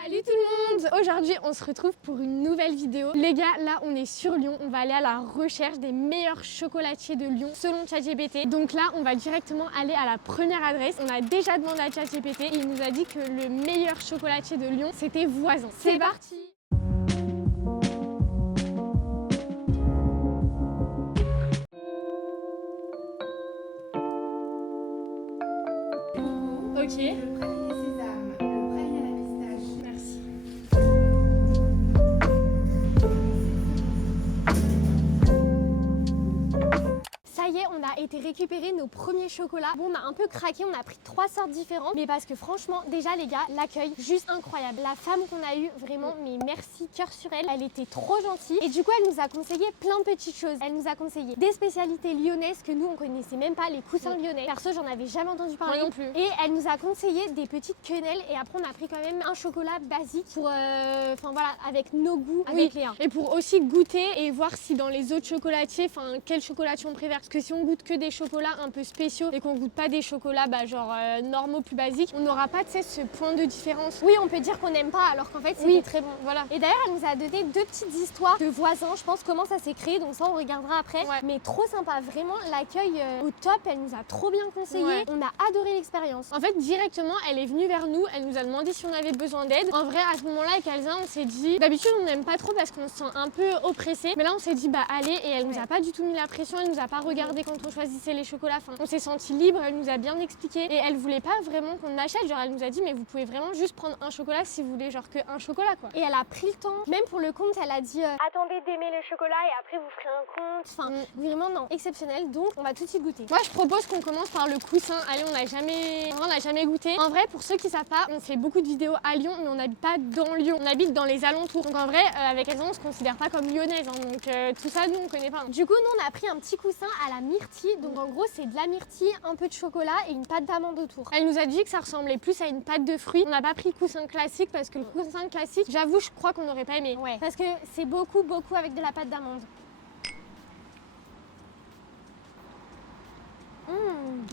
Salut tout le monde! Aujourd'hui on se retrouve pour une nouvelle vidéo. Les gars, là on est sur Lyon, on va aller à la recherche des meilleurs chocolatiers de Lyon selon ChatGPT. Donc là on va directement aller à la première adresse. On a déjà demandé à ChatGPT et il nous a dit que le meilleur chocolatier de Lyon c'était Voisin. C'est parti! Ok. Le praliné sésame, le praliné à la pistache. Merci. Ça y est, on a été récupérer nos premiers chocolats. Bon, on a un peu craqué, on a pris 3 sortes différentes. Mais parce que franchement, déjà les gars, l'accueil, juste incroyable. La femme qu'on a eue, vraiment, mais merci, cœur sur elle. Elle était trop gentille. Et du coup, elle nous a conseillé plein de petites choses. Elle nous a conseillé des spécialités lyonnaises que nous, on connaissait même pas, les coussins lyonnais. Perso, j'en avais jamais entendu parler. Moi non plus. Et elle nous a conseillé des petites quenelles. Et après, on a pris quand même un chocolat basique pour, enfin voilà, avec nos goûts, avec les uns. Et pour aussi goûter et voir si dans les autres chocolatiers, enfin quel chocolatier on préfère. Parce que si on goûte que des chocolats un peu spéciaux et qu'on goûte pas des chocolats genre normaux, plus basiques, on n'aura pas ce point de différence. Oui, on peut dire qu'on n'aime pas alors qu'en fait c'était très bon. Voilà. Et d'ailleurs, elle nous a donné deux petites histoires de voisins. Je pense comment ça s'est créé, donc ça on regardera après. Ouais. Mais trop sympa, vraiment l'accueil au top. Elle nous a trop bien conseillé. Ouais. On a adoré l'expérience. En fait, directement, elle est venue vers nous, elle nous a demandé si on avait besoin d'aide. En vrai, à ce moment-là, avec Elsa, on s'est dit, d'habitude, on n'aime pas trop parce qu'on se sent un peu oppressé. Mais là, on s'est dit, bah allez, et elle nous a pas du tout mis la pression, elle nous a pas regardé quand on choisissait les chocolats. Enfin, on s'est senti libre, elle nous a bien expliqué. Et elle voulait pas vraiment qu'on achète, genre elle nous a dit, mais vous pouvez vraiment juste prendre un chocolat si vous voulez, genre que un chocolat quoi. Et elle a pris le temps, même pour le compte, elle a dit attendez d'aimer le chocolat et après vous ferez un compte. Enfin, vraiment non, exceptionnel. Donc on va tout de suite goûter. Moi, je propose qu'on commence par le coussin. Allez, on n'a jamais goûté. En vrai, pour ceux qui savent pas, on fait beaucoup de vidéos à Lyon, mais on n'habite pas dans Lyon. On habite dans les alentours. Donc en vrai, avec Elsa, on se considère pas comme lyonnaise. Hein, donc tout ça, nous, on connaît pas. Du coup, nous on a pris un petit coussin à la myrtille. Donc en gros, c'est de la myrtille, un peu de chocolat et une pâte d'amande autour. Elle nous a dit que ça ressemblait plus à une pâte de fruits. On n'a pas pris le coussin classique parce que le coussin classique, j'avoue, je crois qu'on n'aurait pas aimé. Ouais, parce que c'est beaucoup avec de la pâte d'amande.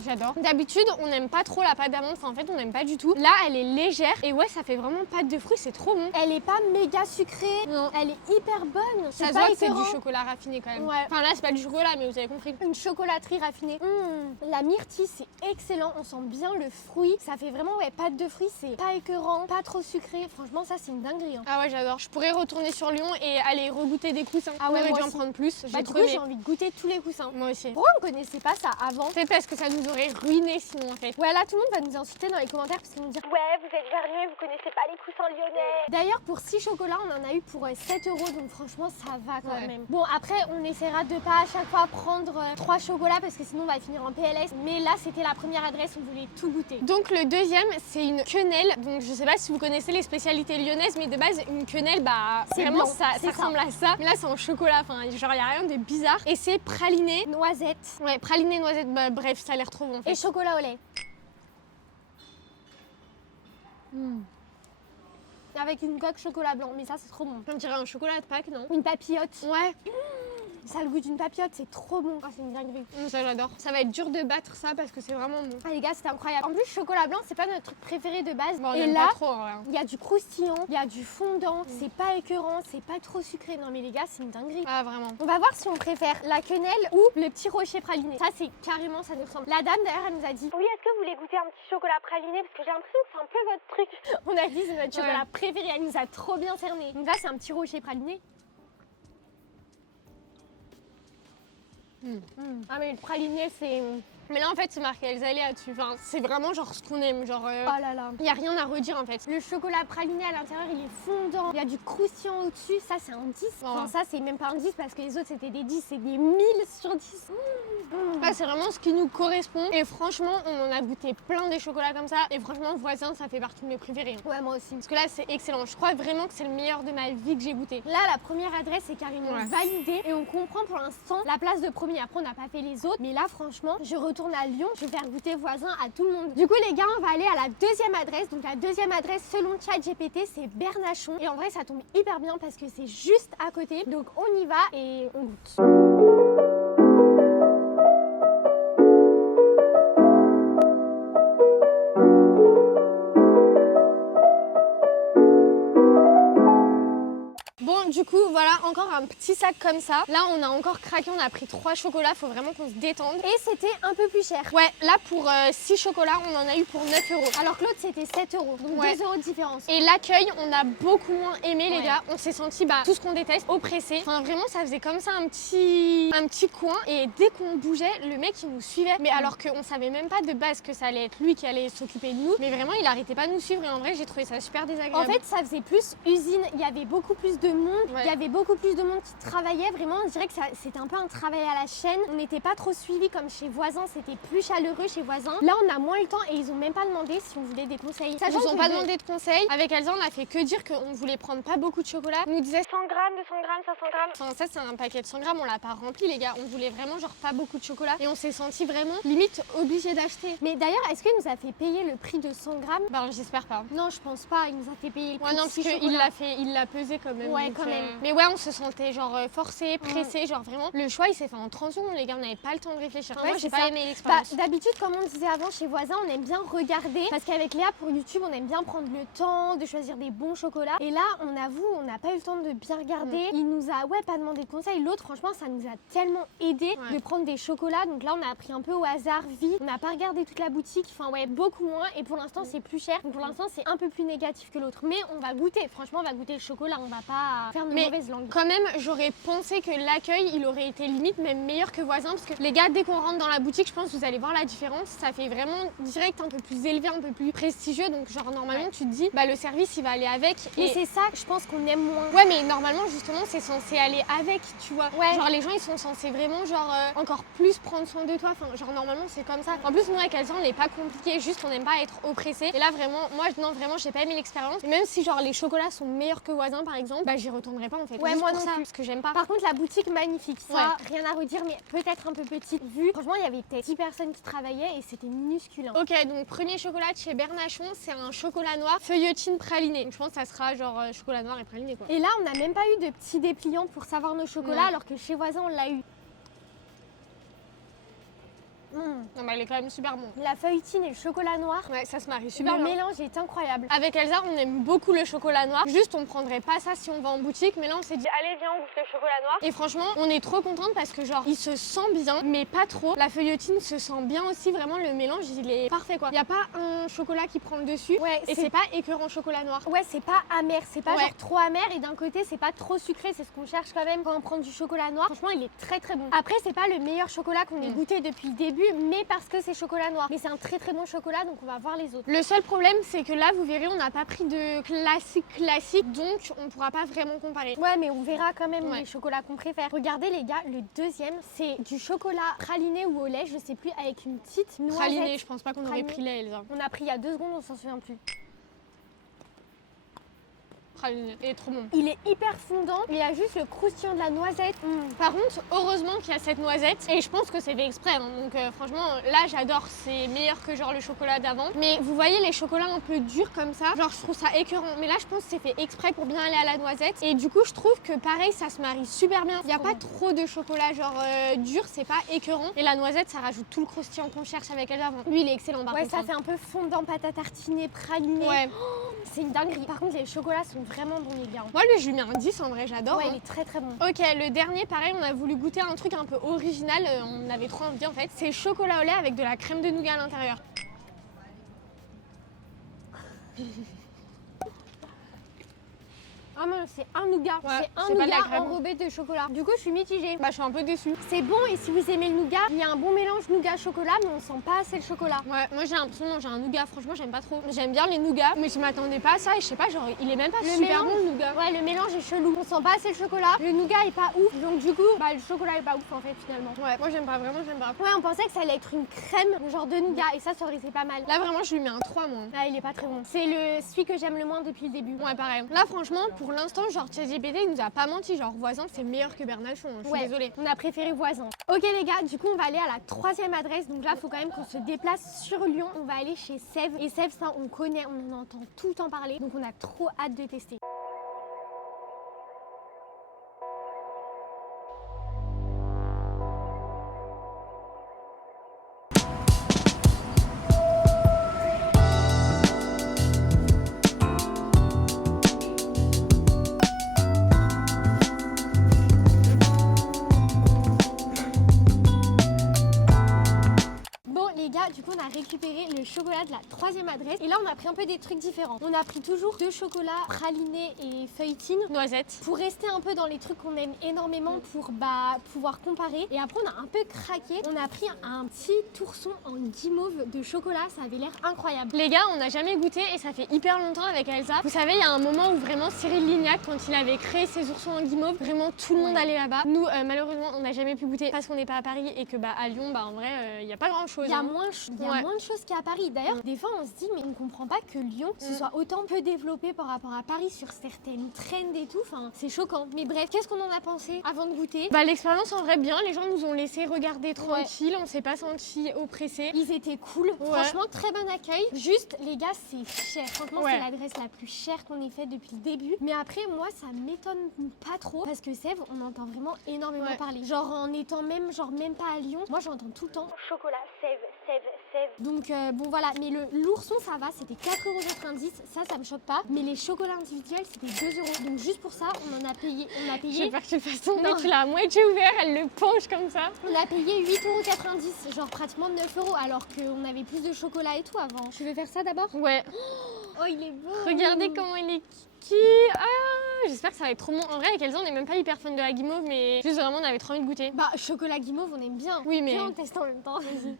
J'adore. D'habitude, on n'aime pas trop la pâte d'amande. Enfin, en fait, on n'aime pas du tout. Là, elle est légère et ouais, ça fait vraiment pâte de fruits. C'est trop bon. Elle est pas méga sucrée. Non. Elle est hyper bonne. Ça se pas voit que c'est écœurant. du chocolat raffiné quand même. Ouais. Enfin, là, c'est pas du chocolat, mais vous avez compris. Une chocolaterie raffinée. La myrtille, c'est excellent. On sent bien le fruit. Ça fait vraiment pâte de fruits. C'est pas écœurant, pas trop sucré. Franchement, ça, c'est une dinguerie. Hein. Ah ouais, j'adore. Je pourrais retourner sur Lyon et aller regoûter des coussins. Ah ouais, on aurait moi dû en aussi. prendre plus. Du J'ai coup, trop j'ai aimé. envie de goûter tous les coussins. Moi aussi. Pourquoi on connaissait pas ça avant? C'est parce que ça nous aurait ruiné sinon en fait. Ouais, là, tout le monde va nous insulter dans les commentaires parce qu'ils vont nous dire ouais, vous êtes vergneux, vous connaissez pas les coussins lyonnais. D'ailleurs, pour 6 chocolats, on en a eu pour 7 €, donc franchement, ça va quand même. Bon, après, on essaiera de pas à chaque fois prendre 3 chocolats parce que sinon, on va finir en PLS. Mais là, c'était la première adresse, on voulait tout goûter. Donc le deuxième, c'est une quenelle. Donc je sais pas si vous connaissez les spécialités lyonnaises, mais de base, une quenelle, bah C'est vraiment blanc, ça c'est ressemble à ça. Mais là, c'est en chocolat. Enfin, genre, y a rien de bizarre. Et c'est praliné. Noisette Ouais, praliné noisette. Bah, bref, ça a l'air trop bon en fait. et chocolat au lait. Avec une coque chocolat blanc, mais ça c'est trop bon. On dirait un chocolat de Pâques, non? Une papillote, Ouais, ça a le goût d'une papillote, c'est trop bon. Ah, c'est une dinguerie. ça j'adore. Ça va être dur de battre ça parce que c'est vraiment bon. Ah les gars, c'était incroyable. En plus, chocolat blanc, c'est pas notre truc préféré de base. Bon, on et aime là, pas trop en vrai. il y a du croustillant, il y a du fondant, c'est pas écœurant, c'est pas trop sucré. Non mais les gars, c'est une dinguerie. Ah, vraiment. On va voir si on préfère la quenelle ou le petit rocher praliné. Ça, c'est carrément, ça nous ressemble. La dame, d'ailleurs, elle nous a dit oui, est-ce que vous voulez goûter un petit chocolat praliné? Parce que j'ai l'impression que c'est un peu votre truc. On a dit c'est notre chocolat préféré, elle nous a trop bien cerné. Donc là, c'est un petit rocher praliné. Ah mais le praliné, c'est... Mais là, en fait, c'est marqué Elsa Léa dessus. Enfin, c'est vraiment genre ce qu'on aime. Genre, Oh là là. y a rien à redire en fait. Le chocolat praliné à l'intérieur, il est fondant. Il y a du croustillant au-dessus. Ça, c'est un 10. Enfin, ça, c'est même pas un 10 parce que les autres, c'était des 10. C'est des 1000 sur 10. Là, c'est vraiment ce qui nous correspond. Et franchement, on en a goûté plein des chocolats comme ça. Et franchement, Voisin, ça fait partie de mes préférés. Hein. Ouais, moi aussi. Parce que là, c'est excellent. Je crois vraiment que c'est le meilleur de ma vie que j'ai goûté. Là, la première adresse est carrément validée. Et on comprend pour l'instant la place de premier. Après, on n'a pas fait les autres. Mais là, franchement, je retourne à Lyon. Je vais faire goûter Voisin à tout le monde. Du coup, les gars, on va aller à la deuxième adresse. Donc, la deuxième adresse, selon ChatGPT, c'est Bernachon. Et en vrai, ça tombe hyper bien parce que c'est juste à côté. Donc, on y va et on goûte. du coup, voilà, encore un petit sac comme ça. Là, on a encore craqué, on a pris 3 chocolats, faut vraiment qu'on se détende. Et c'était un peu plus cher. Ouais, là, pour 6 chocolats, on en a eu pour 9 €. Alors que l'autre, c'était 7 €. Donc 2 € de différence. Et l'accueil, on a beaucoup moins aimé, les Ouais. gars. On s'est senti, tout ce qu'on déteste, oppressé. Enfin, vraiment, ça faisait comme ça un petit coin. Et dès qu'on bougeait, le mec, il nous suivait. Mais alors qu'on savait même pas de base que ça allait être lui qui allait s'occuper de nous. Mais vraiment, il arrêtait pas de nous suivre. Et en vrai, j'ai trouvé ça super désagréable. En fait, ça faisait plus usine. Il y avait beaucoup plus de monde. Ouais. Il y avait beaucoup plus de monde qui travaillait. Vraiment, on dirait que c'était un peu un travail à la chaîne. On n'était pas trop suivis comme chez Voisins. C'était plus chaleureux chez Voisins. Là, on a moins le temps et ils ont même pas demandé si on voulait des conseils. Ils nous ont pas demandé de conseils. Avec Elsa, on a fait que dire qu'on voulait prendre pas beaucoup de chocolat. On nous disait 100 grammes, 200 grammes, 500 grammes. Enfin, ça, c'est un paquet de 100 grammes. On l'a pas rempli, les gars. On voulait vraiment, genre, pas beaucoup de chocolat. Et on s'est senti vraiment limite obligé d'acheter. Mais d'ailleurs, est-ce qu'il nous a fait payer le prix de 100 grammes? J'espère pas. Non, je pense pas. Il nous a fait payer le prix Ouais, non, de parce 6 qu'il chocolats. il l'a pesé quand même. Ouais, donc, quand même. Mais ouais, on se sentait genre forcé, pressé, genre vraiment. Le choix, il s'est fait en 30 secondes, les gars. On n'avait pas le temps de réfléchir. Ouais, Moi, j'ai c'est pas ça. aimé l'expérience. D'habitude, comme on disait avant chez Voisins, on aime bien regarder. Parce qu'avec Léa, pour YouTube, on aime bien prendre le temps de choisir des bons chocolats. Et là, on avoue, on n'a pas eu le temps de bien regarder. Il nous a, pas demandé de conseils. L'autre, franchement, ça nous a tellement aidé de prendre des chocolats. Donc là, on a pris un peu au hasard, vite. On n'a pas regardé toute la boutique. Enfin, beaucoup moins. Et pour l'instant, c'est plus cher. Donc pour l'instant, c'est un peu plus négatif que l'autre. Mais on va goûter. Franchement, on va goûter le chocolat. On va pas faire de mauvaise langue. Quand même, j'aurais pensé que l'accueil, il aurait été limite même meilleur que Voisins. Parce que les gars, dès qu'on rentre dans la boutique, je pense que vous allez voir la différence. Ça fait vraiment direct un peu plus élevé, un peu plus prestigieux. Donc genre normalement, tu te dis, le service, il va aller avec. Mais c'est ça, je pense qu'on aime moins. Ouais, mais normalement, justement, c'est censé aller avec, tu vois. Ouais. Genre les gens, ils sont censés vraiment, encore plus prendre soin de toi. Enfin, genre normalement, c'est comme ça. En plus, nous, avec Elsa, on n'est pas compliqué. Juste, on n'aime pas être oppressé. Et là, vraiment, moi, non, vraiment, j'ai pas aimé l'expérience. Et même si, genre, les chocolats sont meilleurs que Voisins, par exemple, j'y retournerai pas en fait. Ouais, Juste moi pour non ça, plus. parce que j'aime pas. Par contre, la boutique magnifique, ça, rien à redire, mais peut-être un peu petite vue. Franchement, il y avait peut-être 10 personnes qui travaillaient et c'était minuscule. Hein. Ok, donc premier chocolat de chez Bernachon, c'est un chocolat noir feuilletine praliné. Donc je pense que ça sera genre chocolat noir et praliné quoi. Et là, on n'a même pas eu de petits dépliants pour savoir nos chocolats, alors que chez Voisins, on l'a eu. Non, mais elle est quand même super bon. La feuilletine et le chocolat noir. Ouais, ça se marie super Le bien. mélange est incroyable. Avec Elsa, on aime beaucoup le chocolat noir. Juste, on prendrait pas ça si on va en boutique. Mais là, on s'est dit, allez, viens, on goûte le chocolat noir. Et franchement, on est trop contente parce que, genre, il se sent bien, mais pas trop. La feuilletine se sent bien aussi. Vraiment, le mélange, il est parfait, quoi. Il n'y a pas un chocolat qui prend le dessus. Ouais, et c'est pas écœurant chocolat noir. Ouais, c'est pas amer. C'est pas genre trop amer. Et d'un côté, c'est pas trop sucré. C'est ce qu'on cherche quand même quand on prend du chocolat noir. Franchement, il est très très bon. Après, c'est pas le meilleur chocolat qu'on ait goûté depuis le début, mais parce que c'est chocolat noir. Mais c'est un très très bon chocolat, donc on va voir les autres. Le seul problème, c'est que là, vous verrez, on n'a pas pris de classique, donc on pourra pas vraiment comparer. Ouais, mais on verra quand même les chocolats qu'on préfère. Regardez les gars, le deuxième, c'est du chocolat praliné ou au lait, je sais plus, avec une petite noisette. Praliné, je pense pas qu'on aurait pris lait, Elsa. On a pris il y a 2 secondes, on s'en souvient plus. Praliné, il est trop bon. Il est hyper fondant, il y a juste le croustillant de la noisette. Par contre, heureusement qu'il y a cette noisette, et je pense que c'est fait exprès, hein. Donc franchement, là j'adore, c'est meilleur que genre le chocolat d'avant. Mais vous voyez les chocolats un peu durs comme ça, genre je trouve ça écœurant. Mais là je pense que c'est fait exprès pour bien aller à la noisette. Et du coup je trouve que pareil, ça se marie super bien. Il n'y a pas trop de chocolat genre dur, c'est pas écœurant. Et la noisette, ça rajoute tout le croustillant qu'on cherche avec elle avant. Lui il est excellent par contre. Ça fait un peu fondant, pâte à tartiner, praliné. Ouais. C'est une dinguerie. Par contre, les chocolats sont vraiment bons, les gars. Moi, lui, je lui mets un 10 en vrai, j'adore. Ouais, il est très très bon. Ok, le dernier, pareil, on a voulu goûter un truc un peu original. On avait trop envie en fait. C'est chocolat au lait avec de la crème de nougat à l'intérieur. Ah non, c'est un nougat. Ouais, c'est un c'est pas de la nougat crème. enrobé de chocolat. Du coup, je suis mitigée. Je suis un peu déçue. C'est bon et si vous aimez le nougat, il y a un bon mélange nougat-chocolat, mais on sent pas assez le chocolat. Ouais, moi j'ai l'impression de manger un nougat. Franchement, j'aime pas trop. J'aime bien les nougats, mais je m'attendais pas à ça. Et je sais pas, genre, il est même pas super bon le nougat. Ouais, le mélange est chelou. On sent pas assez le chocolat. Le nougat est pas ouf. Donc, du coup, le chocolat est pas ouf en fait, finalement. Ouais, moi j'aime pas, vraiment, j'aime pas. Ouais, on pensait que ça allait être une crème, genre de nougat, et ça aurait été pas mal. Là, vraiment, je lui mets un 3 moi. Ah, il est pas très bon. C'est celui que j'aime le moins depuis le début. Ouais, pareil. Là, franchement, pour l'instant, genre, ChatGPT, il nous a pas menti. Genre, Voisins, c'est meilleur que Bernachon. Je suis désolée. On a préféré Voisins. Ok, les gars, du coup, on va aller à la 3e adresse. Donc là, il faut quand même qu'on se déplace sur Lyon. On va aller chez Sève. Et Sève, ça, on connaît, on en entend tout le temps parler. Donc, on a trop hâte de tester. récupéré le chocolat de la 3e adresse. Et là, on a pris un peu des trucs différents. On a pris toujours 2 chocolats pralinés et feuilletines, Noisettes. pour rester un peu dans les trucs qu'on aime énormément pour pouvoir comparer. Et après, on a un peu craqué. On a pris un petit tourson en guimauve de chocolat. Ça avait l'air incroyable. Les gars, on n'a jamais goûté et ça fait hyper longtemps avec Elsa. Vous savez, il y a un moment où vraiment Cyril Lignac, quand il avait créé ses oursons en guimauve, vraiment tout le monde allait là-bas. Nous, malheureusement, on n'a jamais pu goûter parce qu'on n'est pas à Paris et que à Lyon, en vrai, il n'y a pas grand-chose. Il y a moins de choses qu'à Paris. D'ailleurs, des fois, on se dit, mais on ne comprend pas que Lyon se soit autant peu développé par rapport à Paris sur certaines trends et tout. Enfin, c'est choquant. Mais bref, qu'est-ce qu'on en a pensé avant de goûter? L'expérience en vrai bien. Les gens nous ont laissé regarder tranquille. On s'est pas senti oppressés. Ils étaient cool. Franchement, très bon accueil. Juste, les gars, c'est cher. Franchement, c'est l'adresse la plus chère qu'on ait faite depuis le début. Mais après, moi, ça m'étonne pas trop parce que Sèvres, on entend vraiment énormément parler. Genre, en étant même pas à Lyon, moi, j'entends tout le temps chocolat, Sèvres. Donc, bon, voilà. Mais l'ourson, ça va, c'était 4,90 €. Ça me choque pas. Mais les chocolats individuels, c'était 2 €. Donc, juste pour ça, on a payé. J'ai peur que tu le fasses tomber. Tu l'as à moitié ouvert, elle le penche comme ça. On a payé 8,90 €, genre pratiquement 9 €, alors qu'on avait plus de chocolat et tout avant. Tu veux faire ça d'abord? Ouais. Oh, il est beau. Regardez comment il est kiki. Ah, j'espère que ça va être trop bon. En vrai, avec Elsa, on n'est même pas hyper fan de la guimauve, mais juste vraiment, on avait trop envie de goûter. Chocolat guimauve, on aime bien. Oui, mais... Viens, on teste en même temps. Vas-y.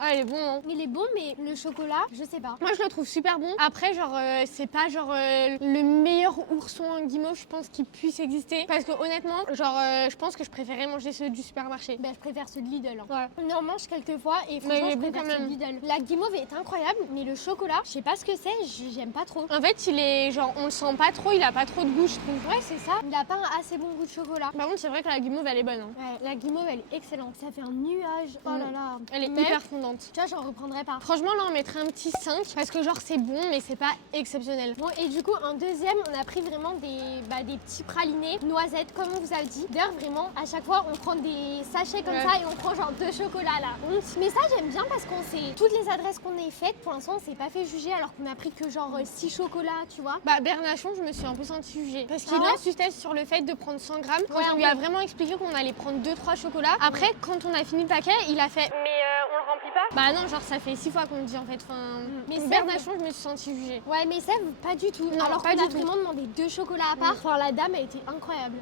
Ah, il est bon, hein. Il est bon, mais le chocolat, je sais pas. Moi, je le trouve super bon. Après, genre, c'est pas genre le meilleur ourson en guimauve, je pense, qui puisse exister. Parce que honnêtement, genre, je pense que je préférais manger ceux du supermarché. Je préfère ceux de Lidl. Ouais. On en mange quelques fois et franchement, je préfère ceux de Lidl. La guimauve est incroyable, mais le chocolat, je sais pas ce que c'est, j'aime pas trop. En fait, il est genre, on le sent pas trop, il a pas trop de goût, je trouve. Ouais, c'est ça. Il a pas un assez bon goût de chocolat. Par contre, c'est vrai que la guimauve, elle est bonne. Hein. Ouais, la guimauve, elle est excellente. Ça fait un nuage. Oh là là. Elle est hyper fondante. Tu vois, j'en reprendrai pas. Franchement, là, on mettrait un petit 5 parce que genre, c'est bon, mais c'est pas exceptionnel. Bon, et du coup, en deuxième, on a pris vraiment des petits pralinés, noisettes, comme on vous a dit. D'ailleurs, vraiment, à chaque fois, on prend des sachets comme ça et on prend genre 2 chocolats là. Mais ça, j'aime bien parce qu'on sait toutes les adresses qu'on ait faites. Pour l'instant, on s'est pas fait juger alors qu'on a pris que genre 6 chocolats, tu vois. Bernachon, je me suis un peu sentie jugée. Parce qu'il insistait sur le fait de prendre 100 grammes. Quand on lui a vraiment expliqué qu'on allait prendre 2-3 chocolats. Après, quand on a fini le paquet, il a fait mais on le remplit pas? Non, genre ça fait 6 fois qu'on le dit en fait. Enfin, mais Bernachon, je me suis sentie jugée. Ouais, mais Sèvres, pas du tout. Non, alors pas qu'on a du tout. vraiment demandé 2 chocolats à part. Enfin, la dame a été incroyable.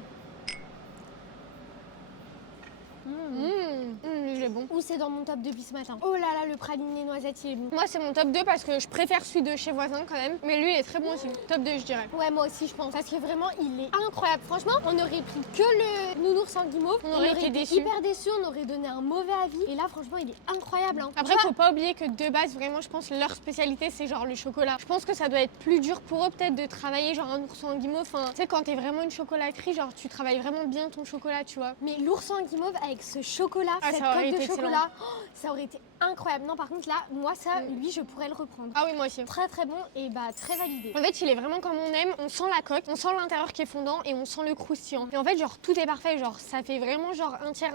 Il est bon. Ou c'est dans mon top 2 depuis ce matin. Oh là là, le praliné noisette, il est bon. Moi, c'est mon top 2 parce que je préfère celui de chez voisin quand même. Mais lui, il est très bon aussi. Top 2, je dirais. Ouais, moi aussi, je pense. Parce que vraiment, il est incroyable. Franchement, on aurait pris que le nounours en guimauve. On aurait été hyper déçus. On aurait donné un mauvais avis. Et là, franchement, il est incroyable. Hein. Après, faut pas oublier que de base, vraiment, je pense que leur spécialité, c'est genre le chocolat. Je pense que ça doit être plus dur pour eux, peut-être, de travailler genre un ourson en guimauve. Enfin, tu sais, quand t'es vraiment une chocolaterie, genre, tu travailles vraiment bien ton chocolat, tu vois. Mais l'ourson en guimauve avec ce chocolat, cette coque de chocolat, ça aurait été incroyable. Non, par contre, là, moi, ça, lui, je pourrais le reprendre. Ah oui, moi aussi. Très, très bon et très validé. En fait, il est vraiment comme on aime. On sent la coque, on sent l'intérieur qui est fondant et on sent le croustillant. Et en fait, genre, tout est parfait. Genre, ça fait vraiment genre un tiers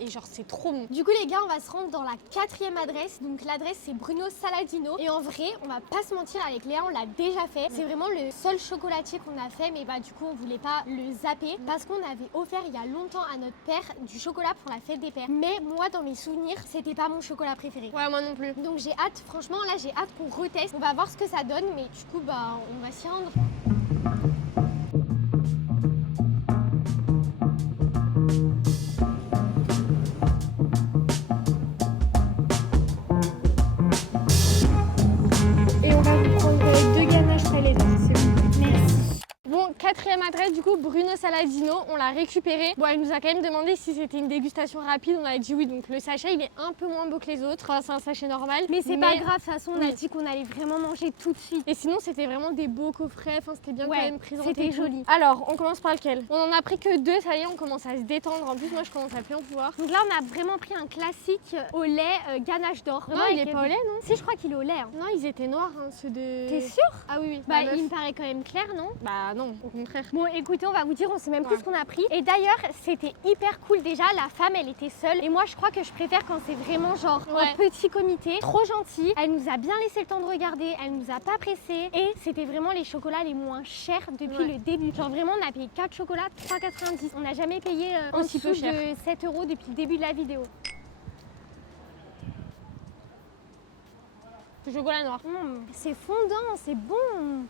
et genre, c'est trop bon. Du coup, les gars, on va se rendre dans la 4e adresse. Donc, l'adresse, c'est Bruno Saladino. Et en vrai, on va pas se mentir, avec Léa, on l'a déjà fait. C'est vraiment le seul chocolatier qu'on a fait. Mais du coup, on voulait pas le zapper parce qu'on avait offert il y a longtemps à notre père du chocolat pour la fête des pères. Mais moi, dans mes souvenirs, c'était pas mon chocolat préféré. Ouais, moi non plus. Donc j'ai hâte, franchement, là j'ai hâte qu'on reteste. On va voir ce que ça donne, mais du coup, on va s'y rendre. Et on va vous prendre 2 ganaches salées dans ce Merci. Bon, 4e adresse, du coup, Bruno Saladino, on l'a récupéré. Bon, elle nous a quand même demandé si c'était une dégustation rapide, on a dit oui, donc le sachet, il est un peu moins beau que les autres, enfin, c'est un sachet normal. Mais c'est pas grave, de toute façon, on a dit qu'on allait vraiment manger tout de suite. Et sinon, c'était vraiment des beaux coffrets, enfin, c'était bien quand même présenté. C'était joli. Alors, on commence par lequel? On en a pris que 2, ça y est, on commence à se détendre. En plus, moi, je commence à plus en pouvoir. Donc là, on a vraiment pris un classique au lait ganache d'or. Non, il est pas au lait, non? Si, je crois qu'il est au lait. Hein. Non, ils étaient noirs, hein, ceux de... T'es sûr? Ah oui, oui. Il me paraît quand même clair, non? Bah non, au contraire. Bon, écoutez, on va vous dire, on sait même plus ce qu'on a pris. Et d'ailleurs, c'était hyper cool déjà. La femme, elle était seule. Et moi, je crois que je préfère quand c'est vraiment genre un petit comité, trop gentil. Elle nous a bien laissé le temps de regarder. Elle nous a pas pressé. Et c'était vraiment les chocolats les moins chers depuis le début. Genre vraiment, on a payé 4 chocolats, 3,90. On n'a jamais payé aussi peu cher de 7 € depuis le début de la vidéo. Le chocolat noir. C'est fondant, c'est bon.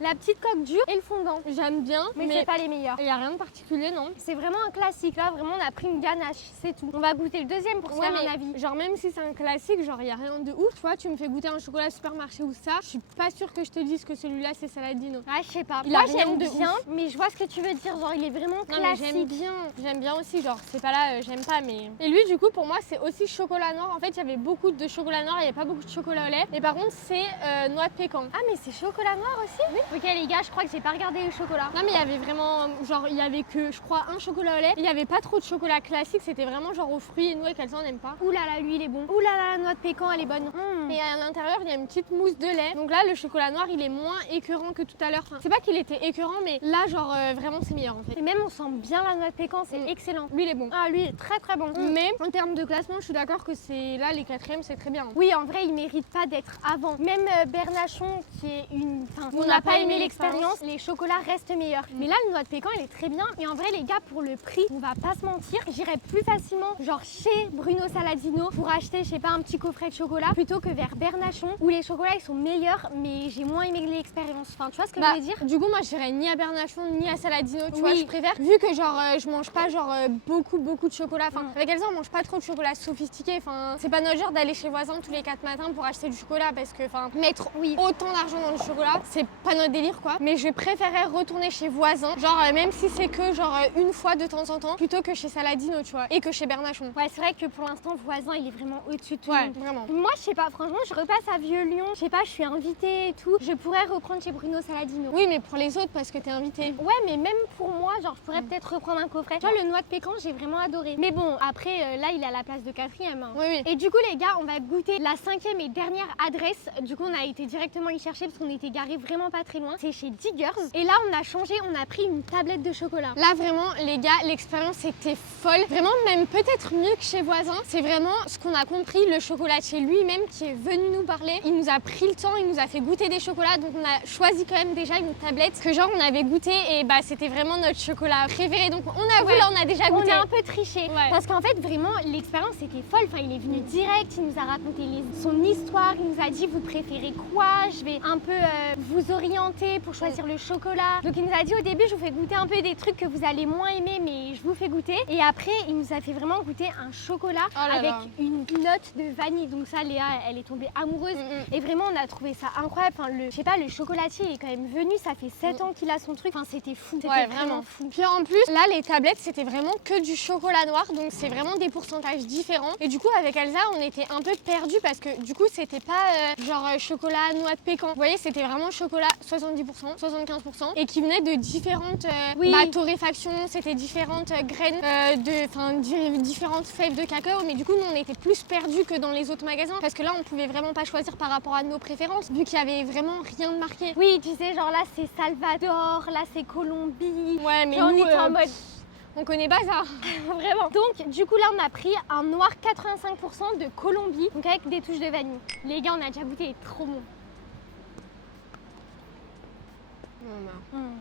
La petite coque dure et le fondant. J'aime bien, mais c'est pas les meilleurs. Il n'y a rien de particulier, non? C'est vraiment un classique. Là, vraiment, on a pris une ganache, c'est tout. On va goûter le deuxième pour se faire un avis. Genre, même si c'est un classique, genre, il n'y a rien de ouf. Tu vois, tu me fais goûter un chocolat supermarché ou ça, je suis pas sûre que je te dise que celui-là, c'est Saladino. Ah, je sais pas. Moi, j'aime bien, mais je vois ce que tu veux dire. Genre, il est vraiment classique. J'aime bien aussi. Genre, c'est pas là, j'aime pas, mais. Et lui, du coup, pour moi, c'est aussi chocolat noir. En fait, il y avait beaucoup de chocolat noir, il n'y avait pas beaucoup de chocolat au lait. Mais par contre, c'est noix de pécan. Ah, mais c'est chocolat noir aussi? Oui. Ok, les gars, je crois que j'ai pas regardé le chocolat. Non, mais il y avait vraiment, genre, il y avait que, je crois, un chocolat au lait. Il y avait pas trop de chocolat classique, c'était vraiment genre aux fruits et noix et qu'elle s'en aime pas. Ouh là là, lui, il est bon. Ouh là là, la noix de pécan, elle est bonne. Et à l'intérieur, il y a une petite mousse de lait. Donc là, le chocolat noir, il est moins écœurant que tout à l'heure. Enfin, c'est pas qu'il était écœurant, mais là, genre, vraiment, c'est meilleur en fait. Et même, on sent bien la noix de pécan, c'est excellent. Lui, il est bon. Ah, lui, il est très très bon. Mais en termes de classement, je suis d'accord que c'est là, les quatrièmes, c'est très bien. Oui, en vrai, il mérite pas d'être avant. Même Bernachon, qui est une. Enfin, on n'a pas aimé l'expérience, les chocolats restent meilleurs. Mais là, le noix de pécan, elle est très bien. Et en vrai, les gars, pour le prix, on va pas se mentir, j'irais plus facilement, genre chez Bruno Saladino, pour acheter, je sais pas, un petit coffret de chocolat, plutôt que vers Bernachon, où les chocolats, ils sont meilleurs, mais j'ai moins aimé l'expérience. Enfin, tu vois ce que je veux dire? Du coup, moi, j'irais ni à Bernachon, ni à Saladino, tu vois, je préfère. Vu que, genre, je mange pas, genre, beaucoup de chocolat. Enfin, avec Elsa, on mange pas trop de chocolat sophistiqué. Enfin, c'est pas notre genre d'aller chez voisin tous les 4 matins pour acheter du chocolat, parce que, enfin, mettre autant d'argent dans le chocolat, c'est pas notre délire, quoi. Mais je préférerais retourner chez voisin, genre, même si c'est que, genre, une fois de temps en temps, plutôt que chez Saladino, tu vois, et que chez Bernachon. Ouais, c'est vrai que pour l'instant, voisin, il est vraiment au-dessus de tout. Ouais, vraiment. Moi, je sais pas, franchement, je repasse à Vieux-Lyon, je sais pas, je suis invitée et tout. Je pourrais reprendre chez Bruno Saladino. Oui, mais pour les autres, parce que t'es invitée. Ouais, mais même pour moi, genre, je pourrais peut-être reprendre un coffret. Tu vois, le noix de pécan, j'ai vraiment adoré. Mais bon, après, là, il est à la place de quatrième. Hein. Oui. Et du coup, les gars, on va goûter la 5e et dernière adresse. Du coup, on a été directement y chercher parce qu'on était garés vraiment pas très loin. C'est chez Diggers. Et là, on a changé, on a pris une tablette de chocolat. Là, vraiment, les gars, l'expérience était folle. Vraiment, même peut-être mieux que chez voisin. C'est vraiment ce qu'on a compris, le chocolatier lui-même qui est venu nous parler. Il nous a pris le temps, il nous a fait goûter des chocolats. Donc, on a choisi quand même déjà une tablette que genre, on avait goûté et bah, c'était vraiment notre chocolat préféré. Donc, on avoue, là, on a déjà goûté. On a un peu triché. Parce qu'en fait, vraiment, l'expérience était folle. Enfin, il est venu direct, il nous a raconté son histoire, il nous a dit, vous préférez quoi? Je vais un peu vous orienter pour choisir le chocolat. Donc, il nous a dit au début, je vous fais goûter un peu des trucs que vous allez moins aimer, mais je vous fais goûter. Et après, il nous a fait vraiment goûter un chocolat avec une note de vanille. Donc ça, Léa, elle est tombée amoureuse. Et vraiment, on a trouvé ça incroyable. Enfin, je sais pas, le chocolatier est quand même venu. Ça fait 7 ans qu'il a son truc. Enfin, c'était fou. C'était vraiment fou. Puis en plus, là, les tablettes, c'était vraiment que du chocolat noir. Donc c'est vraiment des pourcentages différents. Et du coup, avec Elsa, on était un peu perdus parce que du coup, c'était pas genre chocolat noix de pécan. Vous voyez, c'était vraiment chocolat 70%, 75% et qui venait de différentes torréfactions. C'était différentes graines différentes fèves de cacao. Mais du coup, nous, on était plus perdus que dans les autres magasins parce que là, on pouvait vraiment pas choisir par rapport à nos préférences vu qu'il y avait vraiment rien de marqué. Oui, tu sais, genre là, c'est Salvador, là, c'est Colombie. Ouais, mais on nous, était en mode... On connaît pas ça. Vraiment. Donc, du coup, là, on a pris un noir 85% de Colombie, donc avec des touches de vanille. Les gars, on a déjà goûté, il est trop bon.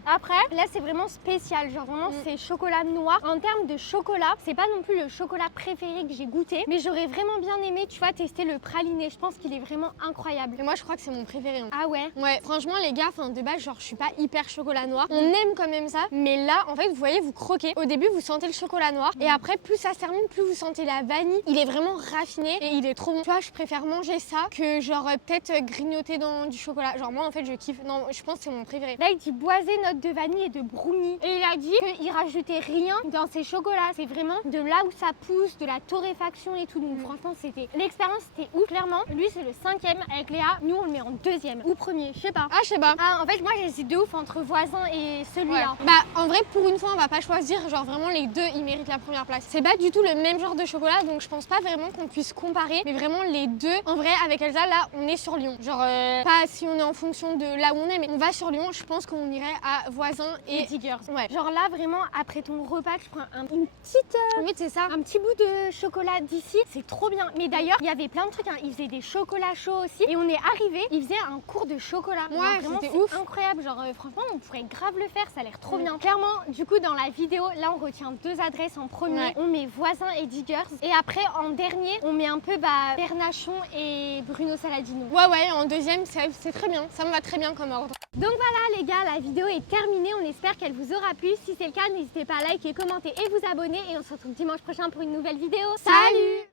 Après, là c'est vraiment spécial, genre vraiment c'est chocolat noir. En termes de chocolat, c'est pas non plus le chocolat préféré que j'ai goûté, mais j'aurais vraiment bien aimé, tu vois, tester le praliné. Je pense qu'il est vraiment incroyable. Et moi je crois que c'est mon préféré. Hein. Ah ouais? Ouais, franchement les gars, de base, genre je suis pas hyper chocolat noir. On aime quand même ça, mais là en fait vous voyez, vous croquez. Au début vous sentez le chocolat noir et après plus ça se termine, plus vous sentez la vanille. Il est vraiment raffiné et il est trop bon. Tu vois, je préfère manger ça que genre peut-être grignoter dans du chocolat. Genre moi en fait je kiffe. Non, je pense que c'est mon préféré. Là il dit boisé, note de vanille et de brownie. Et il a dit qu'il rajoutait rien dans ses chocolats. C'est vraiment de là où ça pousse, de la torréfaction et tout. Donc franchement, l'expérience c'était ouf. Clairement, lui c'est le 5e avec Léa. Nous on le met en 2e ou premier, je sais pas. Ah, je sais pas. Ah, en fait, moi j'hésite de ouf entre voisin et celui-là. Ouais. Bah en vrai, pour une fois, on va pas choisir. Genre vraiment, les deux ils méritent la première place. C'est pas du tout le même genre de chocolat, donc je pense pas vraiment qu'on puisse comparer. Mais vraiment, les deux, en vrai, avec Elsa, là on est sur Lyon. Genre pas si on est en fonction de là où on est, mais on va sur Lyon. Je pense pense qu'on irait à Voisin et Diggers. Ouais. Genre là, vraiment, après ton repas, tu prends une petite. Oui, c'est ça. Un petit bout de chocolat d'ici, c'est trop bien. Mais d'ailleurs, il y avait plein de trucs. Hein. Ils faisaient des chocolats chauds aussi. Et on est arrivé, ils faisaient un cours de chocolat. Ouais, genre, vraiment, c'était c'est ouf. incroyable. Genre, franchement, on pourrait grave le faire. Ça a l'air trop bien. Clairement, du coup, dans la vidéo, là, on retient deux adresses en premier. Ouais. On met Voisin et Diggers. Et après, en dernier, on met un peu Bernachon et Bruno Saladino. Ouais, en deuxième, c'est très bien. Ça me va très bien comme ordre. Donc voilà les gars, la vidéo est terminée, on espère qu'elle vous aura plu. Si c'est le cas, n'hésitez pas à liker, commenter et vous abonner. Et on se retrouve dimanche prochain pour une nouvelle vidéo. Salut!